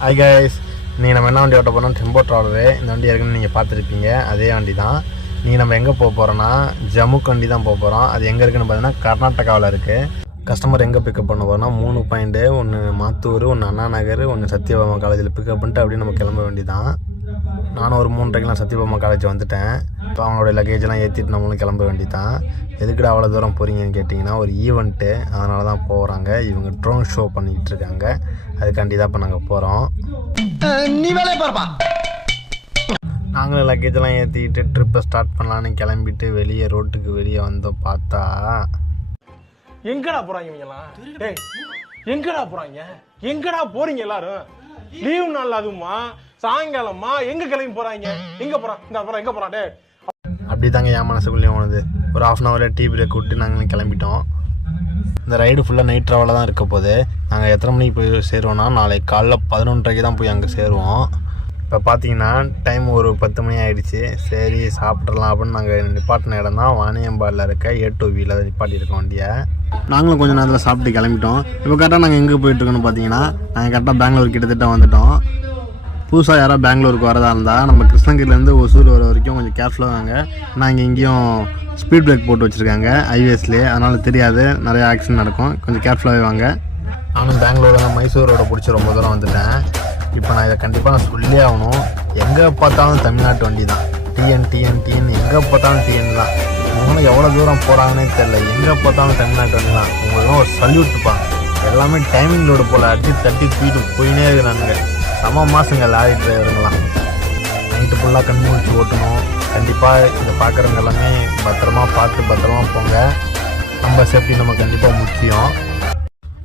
Hi guys, நீங்கள் நம்ம என்ன வண்டி ஓட்ட போகிறோம்? Tempo traveller. இந்த வண்டி ஏற்கனவே நீங்கள் பார்த்துருப்பீங்க. அதே வண்டி தான். நீங்கள் நம்ம எங்கே போக போகிறோன்னா ஜம்முக்கு வண்டி தான் போக போகிறோம். அது எங்கே இருக்குதுன்னு பார்த்தீங்கன்னா கர்நாடகாவில் இருக்குது. கஸ்டமர் எங்கே பிக்கப் பண்ண போகிறோன்னா 3 பாயிண்ட்டு, ஒன்று மாத்தூர், ஒன்று அண்ணா நகர், ஒன்று சத்யபாமா காலேஜில் பிக்கப் பண்ணிட்டு அப்படியே நம்ம கிளம்ப வேண்டி தான். நானும் ஒரு 3:30 சத்யபாமா காலேஜ் வந்துட்டேன். இப்போ அவங்களோட லக்கேஜெல்லாம் ஏற்றிட்டு நம்மளும் கிளம்ப வேண்டி தான். எதுக்குடா அவ்வளோ தூரம் போகிறீங்கன்னு கேட்டிங்கன்னா, ஒரு ஈவெண்ட்டு, அதனால தான் போகிறாங்க. இவங்க ட்ரோன் ஷோ பண்ணிக்கிட்டு இருக்காங்க. அதுக்காண்டி தான் இப்போ நாங்கள் போகிறோம். நீ வேலையை பாருப்பா. நாங்களும் லக்கேஜெல்லாம் ஏற்றிக்கிட்டு ட்ரிப்பை ஸ்டார்ட் பண்ணலான்னு கிளம்பிட்டு வெளியே ரோட்டுக்கு வெளியே வந்தோம். பார்த்தா எங்கடா போறாங்க இவங்கலாம்? டேய் எங்கடா போறாங்க? எங்கடா போறீங்க எல்லாரும்? லீவ் நாள் அதுமா சாயங்காலமா எங்க கிளம்பி போறாங்க? எங்க போறான்? இந்த போறான் எங்க போறான்? டேய் அப்படி தாங்க என் மனசுக்குள்ளேயும் ஓணுது. ஒரு 1/2 hour டீ பிரேக் விட்டு நாங்களும் கிளம்பிட்டோம். இந்த ரைடு ஃபுல்லாக நைட் ட்ராவலாக தான் இருக்க போது. நாங்கள் எத்தனை மணிக்கு போய் சேருவோம்னா நாளைக்கு காலைல 11:30 தான் போய் அங்கே சேருவோம். இப்போ பார்த்தீங்கன்னா டைம் ஒரு 10 மணி ஆகிடுச்சு. சரி சாப்பிட்றலாம் அப்படின்னு நாங்கள் நிப்பாட்டின இடம் தான் வாணியம்பாடில் இருக்க A2Vயில் நிப்பாட்டியிருக்கோம் வண்டியை. நாங்களும் கொஞ்சம் நேரத்தில் சாப்பிட்டு கிளம்பிட்டோம். இப்போ கரெக்டாக நாங்கள் எங்கே போயிட்டுருக்கோன்னு பார்த்தீங்கன்னா, நாங்கள் கரெக்டாக பெங்களூர் கிட்டத்தட்ட வந்துவிட்டோம். புதுசாக யாராவது பெங்களூருக்கு வரதா இருந்தால் நம்ம கிருஷ்ணகிரிலேருந்து ஒசூர் வர வரைக்கும் கொஞ்சம் கேர்ஃபுல்லாக வாங்க. நாங்கள் இங்கேயும் ஸ்பீட் பிரேக் போட்டு வச்சுருக்காங்க ஹைவேஸ்லேயே, அதனால் தெரியாது, நிறைய ஆக்சிடென்ட் நடக்கும். கொஞ்சம் கேர்ஃபுல்லாகவே வாங்க. நானும் பெங்களூரில் மைசூர் ரோட பிடிச்சி ரொம்ப தூரம் வந்துட்டேன். இப்போ நான் இதை கண்டிப்பாக நான் சொல்லியே ஆகணும். எங்கே பார்த்தாலும் தமிழ்நாட்டு வண்டி தான். டிஎன் எங்கே பார்த்தாலும் டிஎன் தான். இவங்களும் எவ்வளோ தூரம் போகிறாங்கன்னே தெரில. எங்கே பார்த்தாலும் தமிழ்நாட்டு வண்டி தான். உங்களுக்கும் ஒரு சல்யூட்டுப்பா. எல்லாமே டைமிங் லோடு போல் அடி தட்டி தூக்கிட்டு போயினே இருக்கிறானுங்க. செம மாதங்க லாரி டிரைவருங்களாம். நைட்டு ஃபுல்லாக கண் முடிச்சு ஓட்டணும். கண்டிப்பாக இதை பார்க்குறவங்க எல்லாமே பத்திரமா போங்க. நம்ம சேஃப்டி நம்ம கண்டிப்பாக முக்கியம்.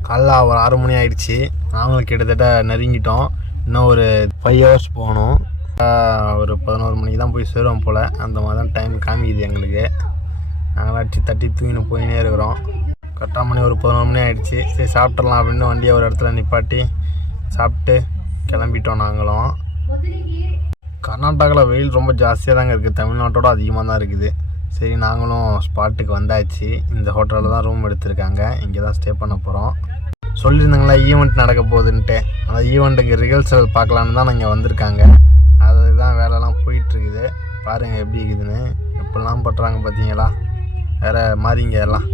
காலைல ஒரு 6 மணி ஆகிடுச்சி. நாங்களும் கிட்டத்தட்ட நெருங்கிட்டோம். இன்னும் ஒரு 5 hours போகணும். ஒரு 11 மணிக்கு தான் போய் சேருவோம் போல். அந்த மாதிரி தான் டைம் காமிக்குது எங்களுக்கு. நாங்களாம் அடிச்சு தட்டி தூக்கின்னு போயினே இருக்கிறோம். கரெக்டாக மணி ஒரு 11 மணி ஆகிடுச்சி. சரி சாப்பிட்றலாம் அப்படின்னு வண்டியை ஒரு இடத்துல நிப்பாட்டி சாப்பிட்டு கிளம்பிட்டோம். நாங்களும் கர்நாடகாவில் வெயில் ரொம்ப ஜாஸ்தியாக தாங்க இருக்குது. தமிழ்நாட்டோட அதிகமாக தான் இருக்குது. சரி நாங்களும் ஸ்பாட்டுக்கு வந்தாச்சு. இந்த ஹோட்டலில் தான் ரூம் எடுத்திருக்காங்க. இங்கே தான் ஸ்டே பண்ண போகிறோம். சொல்லியிருந்தாங்களா ஈவெண்ட் நடக்க போகுதுன்ட்டு. அந்த ஈவெண்ட்டுக்கு ரிஹர்சல் பார்க்கலான்னு தான் நாங்கள் வந்திருக்காங்க. அதுதான் வேலைலாம் போயிட்டுருக்குது. பாருங்கள் எப்படி இருக்குதுன்னு. எப்படிலாம் பண்ணுறாங்க பார்த்தீங்களா? வேறு மாதிரிங்க எல்லாம்.